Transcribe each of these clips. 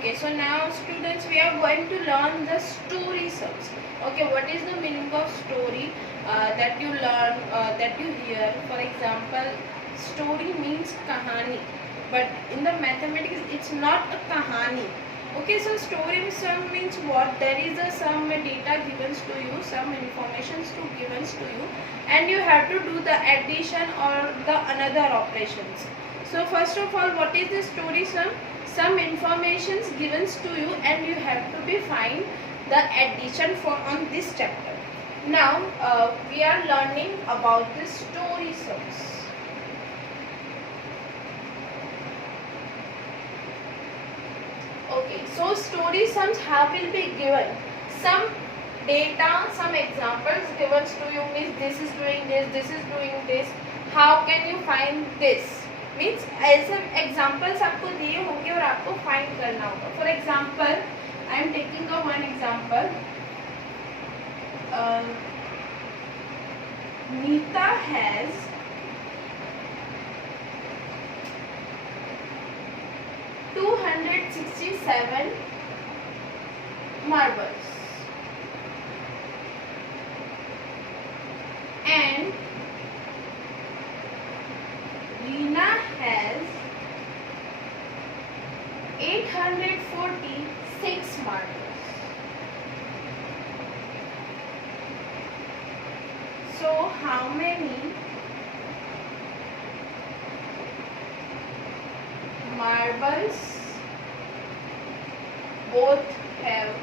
Okay, so now students, we are going to learn the story sums. Okay, what is the meaning of story that you learn, that you hear? For example, story means kahani, but in the mathematics it's not a kahani. Okay, so story sum means what? There is some data given to you, some information given to you, and you have to do the addition or the another operations. So first of all, what is the story sum? Some informations given to you and you have to be find the addition for on this chapter. Now we are learning about the story sums. Okay, so story sums have will be given some data, some examples given to you, means this is doing this is doing this. How can you find this? Means ऐसे examples आपको दिए होंगे और आपको find करना होगा. For example, I am taking a one example. Neeta has 267 marbles and Reena has 846 marbles. So how many marbles both have?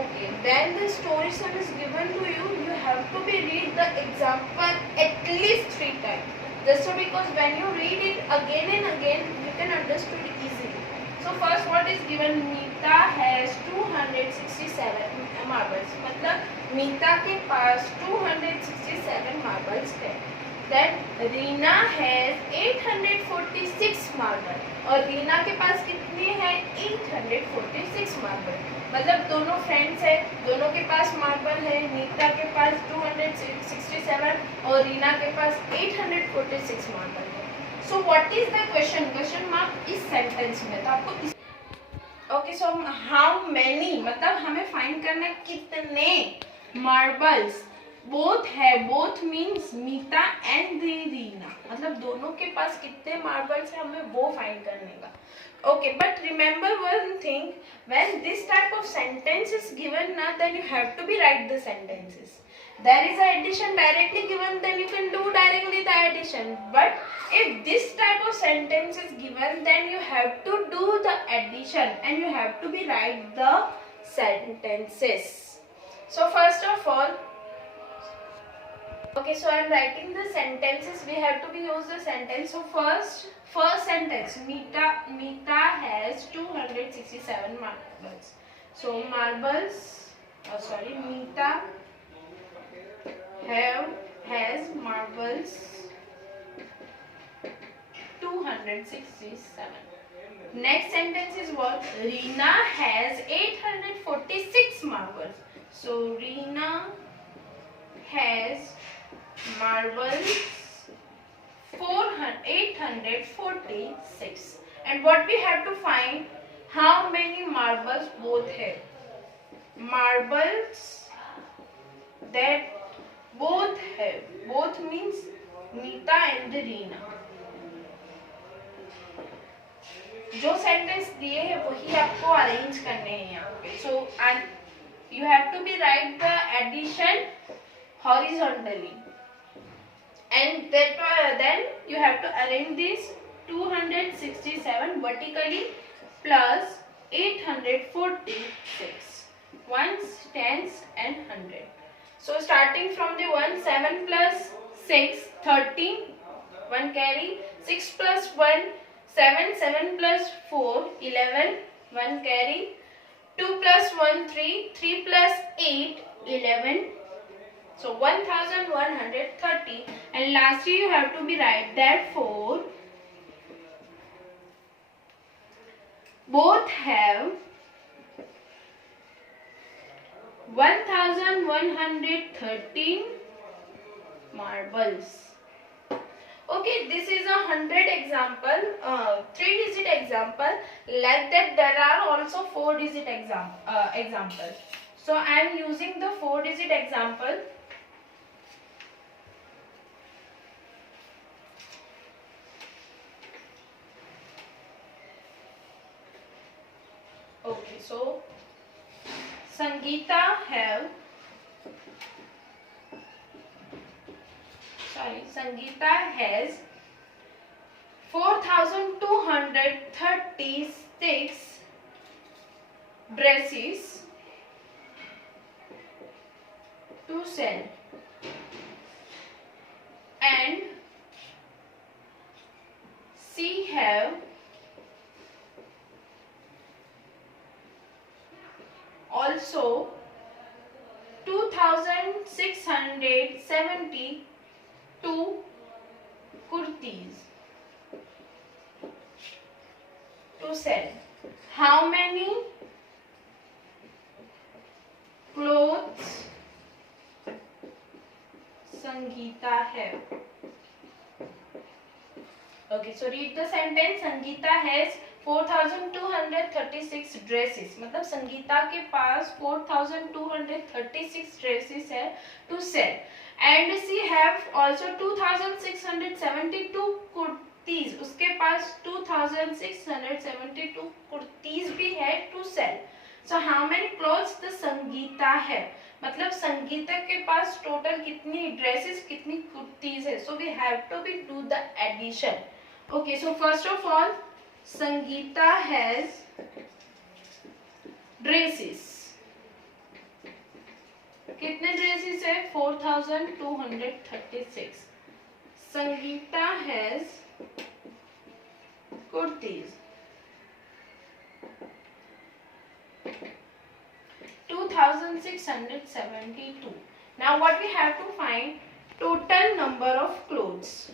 Okay, when the story sum is given to you, you have to be read the example at least 3 times. Just because when you read it again and again, you can understand it easily. So first, what is given? Meeta has 267 marbles. मतलब मीता के पास 267 marbles है. Then Reena has 846 marbles. और रीना के पास कितने हैं? 846 marbles. मतलब दोनों friends है, दोनों के पास मार्बल है. नीता के पास 267 और रीना के पास 846 मार्बल है. So what is the question? Question mark इस सेंटेंस में. तो आपको ओके, सो हाउ मेनी मतलब हमें फाइंड करना है कितने मार्बल्स बोथ है. Both means Meeta and Reena, मतलब दोनों के पास कितने मार्बल्स है हमें वो फाइंड करने का. Okay, but remember one thing, when this type of sentence is given na, then you have to be write the sentences. There is a addition directly given, then you can do directly the addition. But if this type of sentence is given, then you have to do the addition and you have to be write the sentences. So first of all, okay, so I am writing the sentences. We have to be use the sentence. So first sentence, Meeta has 267 marbles. So marbles, Meeta has marbles 267. Next sentence is what? Reena has 846 marbles. So Reena has marbles 846. And what we have to find, how many marbles both have. Marbles that both have. Both means Meeta and Reena. जो sentence दिए हैं वही आपको arrange करने हैं यहाँ पे. सो you have to be write the addition horizontally. And then you have to arrange this 267 vertically plus 846. Ones, tens and 100. So starting from the 1, 7 plus 6, 13, 1 carry, 6 plus 1, 7, 7 plus 4, 11, 1 carry, 2 plus 1, 3, 3 plus 8, 11. So 1130, and lastly you have to be write therefore both have 1113 marbles. Okay, this is a 100 example, 3-digit example, Like that, there are also 4-digit examples. So I am using the 4-digit example. Okay, so Sangeeta has 4,236 dresses to sell, and she have also 2,672 kurtis to sell. How many clothes Sangeeta have? Okay, so read the sentence. Sangeeta has 4,236 dresses. मतलब संगीता के पास 4,236 dresses है to sell, and she have also 2,672 kurtis. उसके पास 2,672 kurtis भी है to sell. So how many clothes the Sangeeta है? मतलब संगीता के पास total कितनी ड्रेसेस, कितनी कुर्तीज है. So we have to be do the addition. Okay, so first of all, Sangeeta has dresses. कितने ड्रेसेस है? 4,236. Sangeeta has kurtis 2,672. Now what we have to find? Total number of clothes.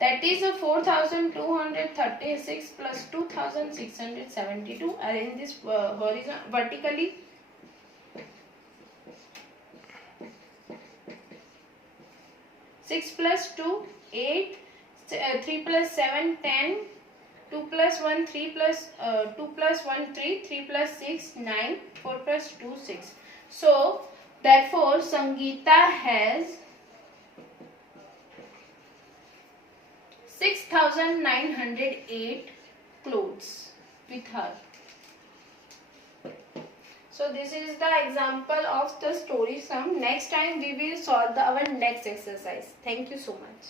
That is a 4,236 plus 2,672. Arrange this vertically. 6 plus 2, 8. 3 plus 7, 10. 2 plus 1, 3 plus 2 plus 1, 3. 3 plus 6, 9. 4 plus 2, 6. So therefore Sangeeta has 6,908 clothes with her. So this is the example of the story sum. Next time we will solve our next exercise. Thank you so much.